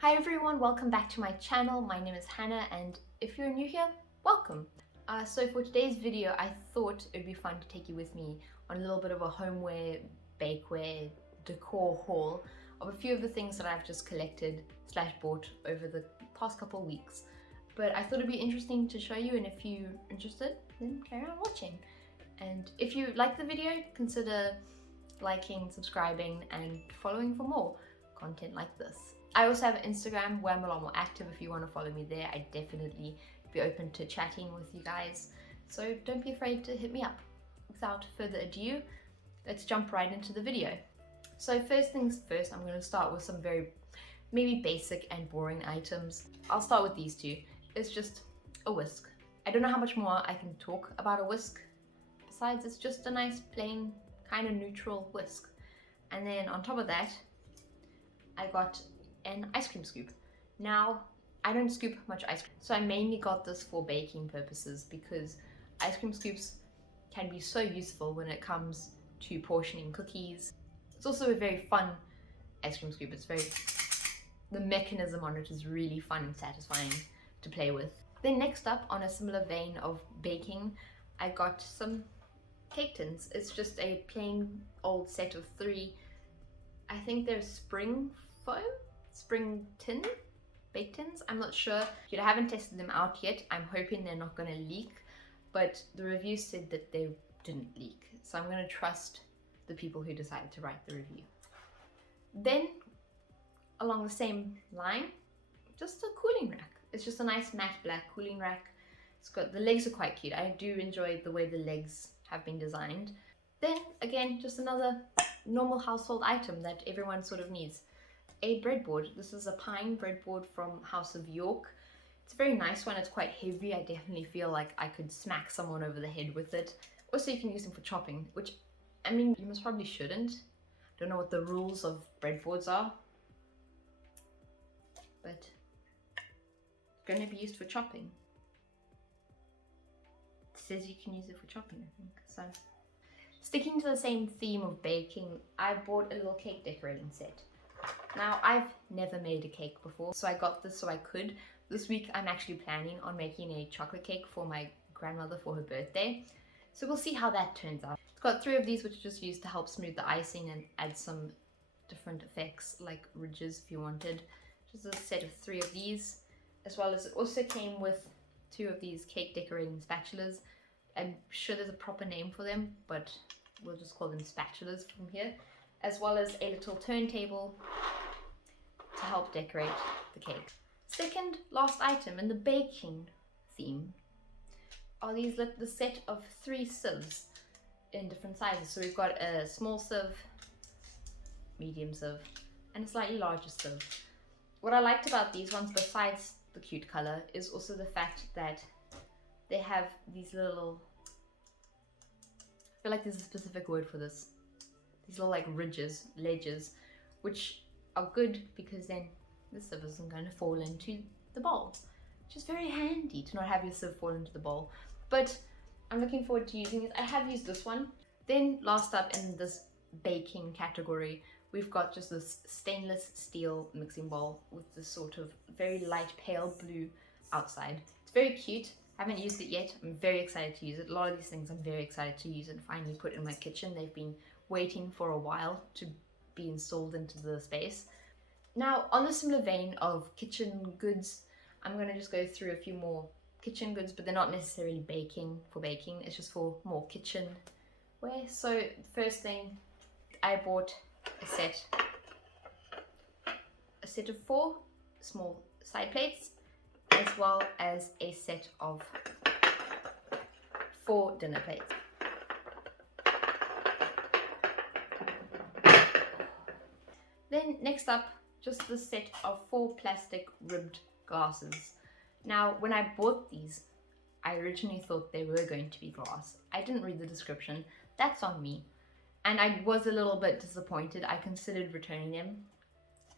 Hi everyone, welcome back to my channel. My name is Hannah and if you're new here, welcome. So for today's video, I thought it'd be fun to take you with me on a little bit of a homeware, bakeware, decor haul of a few of the things that I've just collected / bought over the past couple of weeks. But I thought it'd be interesting to show you, and if you're interested, then carry on watching. And if you like the video, consider liking, subscribing and following for more content like this. I also have an Instagram where I'm a lot more active. If you want to follow me there, I'd definitely be open to chatting with you guys. So don't be afraid to hit me up. Without further ado, let's jump right into the video. So first things first, I'm going to start with some very maybe basic and boring items. I'll start with these two. It's just a whisk. I don't know how much more I can talk about a whisk. Besides, it's just a nice plain kind of neutral whisk. And then on top of that, I got an ice cream scoop. Now, I don't scoop much ice cream, so I mainly got this for baking purposes because ice cream scoops can be so useful when it comes to portioning cookies. It's also a very fun ice cream scoop. The mechanism on it is really fun and satisfying to play with. Then next up, on a similar vein of baking, I got some cake tins. It's just a plain old set of 3, I think they're spring tin bake tins. I'm not sure. I haven't tested them out yet. I'm hoping they're not going to leak, but the review said that they didn't leak, so I'm going to trust the people who decided to write the review. Then along the same line, just a cooling rack. It's just a nice matte black cooling rack. The legs are quite cute. I do enjoy the way the legs have been designed. Then again, just another normal household item that everyone sort of needs. A breadboard. This is a pine breadboard from House of York. It's a very nice one. It's quite heavy. I definitely feel like I could smack someone over the head with it. Also, you can use them for chopping, which, I mean, you most probably shouldn't. Don't know what the rules of breadboards are, but it's going to be used for chopping. It says you can use it for chopping, I think. So, sticking to the same theme of baking, I bought a little cake decorating set. Now, I've never made a cake before, so I got this so I could. This week, I'm actually planning on making a chocolate cake for my grandmother for her birthday. So we'll see how that turns out. It's got 3 of these, which are just used to help smooth the icing and add some different effects, like ridges if you wanted. Just a set of 3 of these, as well as it also came with 2 of these cake decorating spatulas. I'm sure there's a proper name for them, but we'll just call them spatulas from here. As well as a little turntable to help decorate the cake. Second last item in the baking theme are the set of 3 sieves in different sizes. So we've got a small sieve, medium sieve, and a slightly larger sieve. What I liked about these ones, besides the cute color, is also the fact that they have these little, I feel like there's a specific word for this. These little like ledges, which are good because then the sieve isn't going to fall into the bowl. Which is very handy to not have your sieve fall into the bowl. But I'm looking forward to using it. I have used this one. Then last up in this baking category, we've got just this stainless steel mixing bowl with this sort of very light pale blue outside. It's very cute. I haven't used it yet. I'm very excited to use it. A lot of these things I'm very excited to use and finally put in my kitchen. They've been waiting for a while to be installed into the space. Now, on the similar vein of kitchen goods, I'm going to just go through a few more kitchen goods, but they're not necessarily for baking. It's just for more kitchenware. So the first thing, I bought a set of 4 small side plates, as well as a set of 4 dinner plates. Then next up, just the set of 4 plastic ribbed glasses. Now, when I bought these, I originally thought they were going to be glass. I didn't read the description. That's on me. And I was a little bit disappointed. I considered returning them,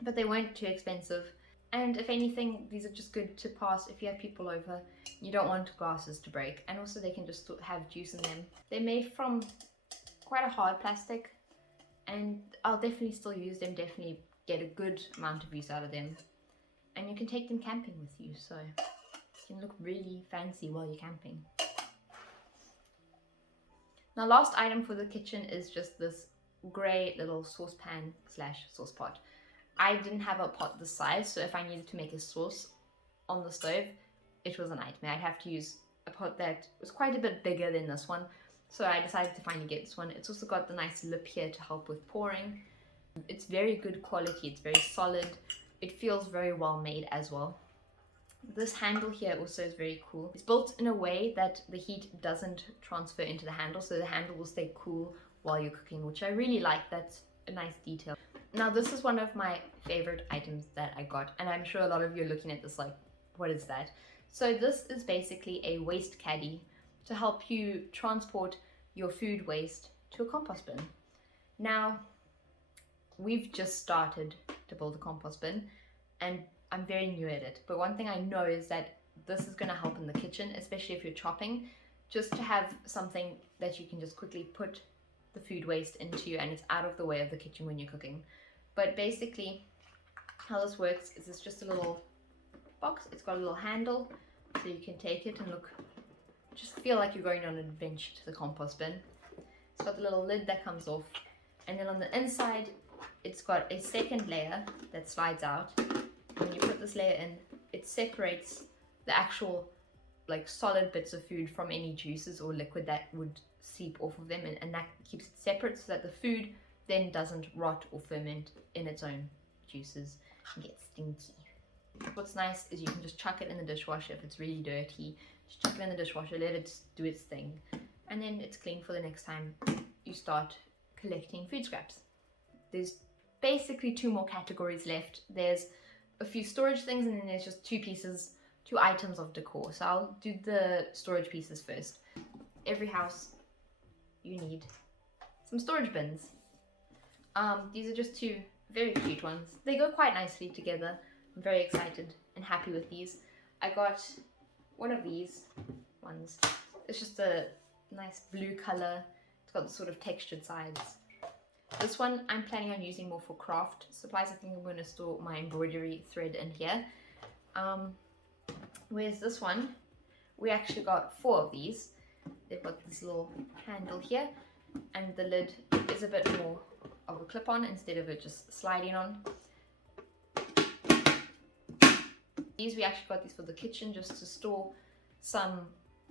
but they weren't too expensive. And if anything, these are just good to pass if you have people over. You don't want glasses to break. And also they can just have juice in them. They're made from quite a hard plastic, and I'll definitely still use them, definitely get a good amount of use out of them. and you can take them camping with you, so you can look really fancy while you're camping. Now, last item for the kitchen is just this grey little saucepan slash sauce pot. I didn't have a pot this size, so if I needed to make a sauce on the stove, it was a nightmare. I'd have to use a pot that was quite a bit bigger than this one, so I decided to finally get this one. It's also got the nice lip here to help with pouring. It's very good quality, it's very solid, it feels very well made as well. This handle here also is very cool. It's built in a way that the heat doesn't transfer into the handle, so the handle will stay cool while you're cooking, which I really like. That's a nice detail. Now, this is one of my favorite items that I got, and I'm sure a lot of you are looking at this like, what is that? So this is basically a waste caddy to help you transport your food waste to a compost bin. Now, we've just started to build a compost bin, and I'm very new at it, but one thing I know is that this is going to help in the kitchen, especially if you're chopping, just to have something that you can just quickly put the food waste into, and it's out of the way of the kitchen when you're cooking. But basically how this works is it's just a little box. It's got a little handle, so you can take it and look, just feel like you're going on an adventure to the compost bin. It's got the little lid that comes off, and then on the inside it's got a second layer that slides out. When you put this layer in, it separates the actual like solid bits of food from any juices or liquid that would seep off of them, and that keeps it separate so that the food then doesn't rot or ferment in its own juices and get stinky. What's nice is you can just chuck it in the dishwasher if it's really dirty. Just chuck it in the dishwasher, let it do its thing, and then it's clean for the next time you start collecting food scraps. There's basically two more categories left. There's a few storage things, and then there's just two items of decor. So I'll do the storage pieces first. Every house, you need some storage bins. These are just two very cute ones. They go quite nicely together. I'm very excited and happy with these. I got one of these ones. It's just a nice blue color. It's got the sort of textured sides. This one I'm planning on using more for craft supplies. I think I'm going to store my embroidery thread in here. Whereas this one, we actually got 4 of these. They've got this little handle here, and the lid is a bit more of a clip-on instead of it just sliding on. These, we actually got these for the kitchen, just to store some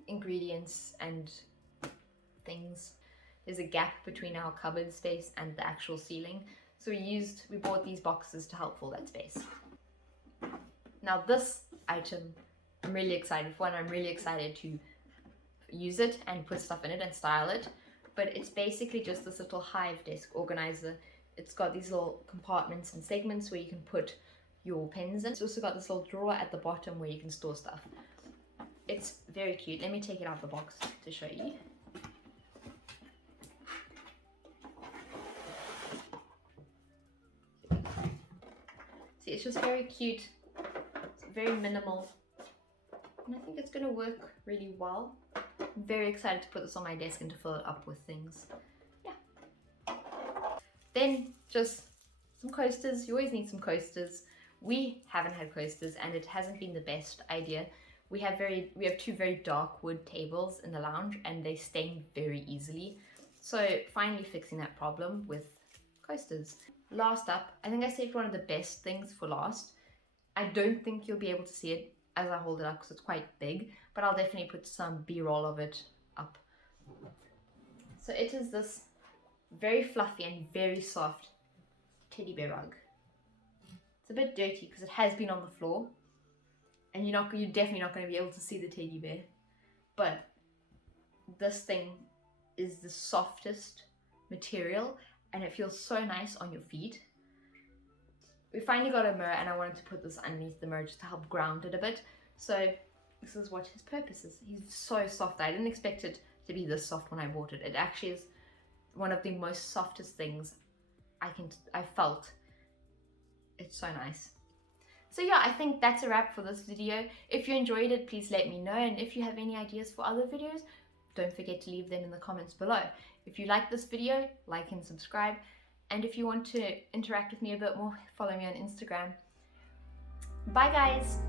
ingredients and things. There's a gap between our cupboard space and the actual ceiling, so we bought these boxes to help fill that space. Now this item I'm really excited for, and I'm really excited to use it and put stuff in it and style it. But it's basically just this little hive desk organizer. It's got these little compartments and segments where you can put your pens in. It's also got this little drawer at the bottom where you can store stuff. It's very cute. Let me take it out of the box to show you. See, it's just very cute. It's very minimal, and I think it's going to work really well. I'm very excited to put this on my desk and to fill it up with things. Yeah. Then just some coasters. You always need some coasters. We haven't had coasters, and it hasn't been the best idea. We have 2 very dark wood tables in the lounge, and they stain very easily. So finally fixing that problem with coasters. Last up, I think I saved one of the best things for last. I don't think you'll be able to see it as I hold it up because it's quite big, but I'll definitely put some b-roll of it up. So it is this very fluffy and very soft teddy bear rug. It's a bit dirty because it has been on the floor, and you're definitely not going to be able to see the teddy bear, but this thing is the softest material, and it feels so nice on your feet. We finally got a mirror, and I wanted to put this underneath the mirror just to help ground it a bit. So this is what his purpose is. He's so soft. I didn't expect it to be this soft when I bought it. It actually is one of the most softest things I felt. It's so nice. So yeah, I think that's a wrap for this video. If you enjoyed it, please let me know, and if you have any ideas for other videos, don't forget to leave them in the comments below. If you like this video, like and subscribe, and if you want to interact with me a bit more, follow me on Instagram. Bye guys!